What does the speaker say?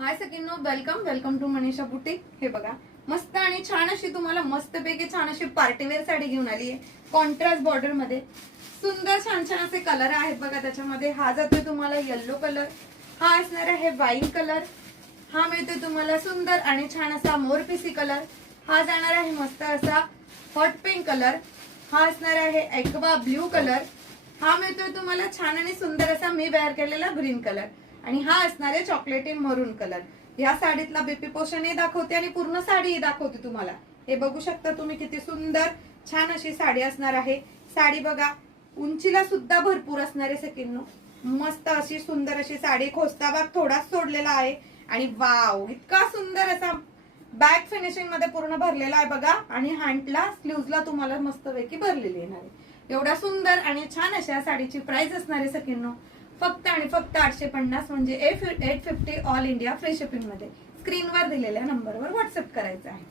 हाय सगळ्यांनो, welcome welcome to Manisha boutique. हे बघा, मस्त आणि छान अशी तुम्हाला मस्तपैकी छान अशी पार्टीवेअर साडी घेऊन आली आहे कॉन्ट्रास्ट बॉर्डर मध्ये। सुंदर छान छान असे कलर आहेत बघा त्याच्यामध्ये। हा जातोय तुम्हाला येलो कलर, हा असणार आहे वाईन कलर, हा मिळतोय तुम्हाला सुंदर आणि छान असा मोरपिसी कलर, हा जाणार आहे मस्त असा हॉट पिंक कलर, हा असणार आहे एक्वा ब्ल्यू कलर, हा मिळतोय तुम्हाला छान आणि सुंदर असा मी वेअर केलेला ग्रीन कलर, आणि हा असणार आहे चॉकलेटी मरून कलर। या साडीतला बीपी पोषणही दाखवते आणि पूर्ण साडीही दाखवते तुम्हाला। हे बघू शकता तुम्ही किती सुंदर छान अशी साडी असणार आहे। साडी बघा, उंचीला सुद्धा भरपूर असणार आहे सकिन्नो। मस्त अशी सुंदर अशी साडी, खोस्ता भाग थोडाच सोडलेला आहे आणि वाव इतका सुंदर असा बॅक फिनिशिंग मध्ये पूर्ण भरलेला आहे बघा। आणि हँडला स्लीव्हजला तुम्हाला मस्तपैकी भरलेली येणार आहे। एवढा सुंदर आणि छान अशा साडीची प्राइस असणार आहे सकिन्नो फक्त आणि फक्त 850, म्हणजे 850 ऑल इंडिया फ्री शिपिंग मध्ये। स्क्रीनवर दिलेल्या नंबरवर व्हॉट्सअप करायचं आहे।